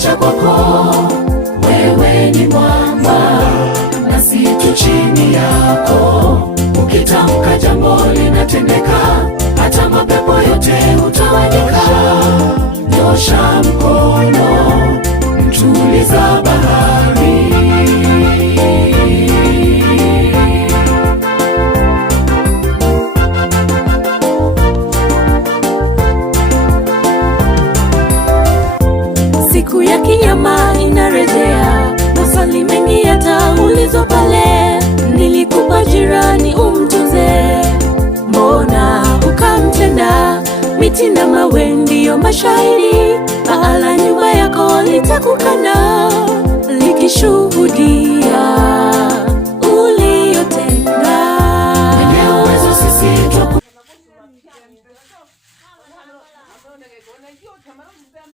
tumejificha kwako, wewe ni mwamba nasi tu chini yako. Ukitamka jambo linatendeka, hata mapepo yote hutawanyika. Nyosha mkono, mtuliza bahari. Siku ya Kiyama inarejea, maswali mengi yataulizwa pale. Nilikupa jirani umtunze, mbona ukamtenda? Miti na mawe ndiyo mashahidi, pahala nyuma yako litakukana, likishuhudia uliyotenda. Mwenye uwezo sisi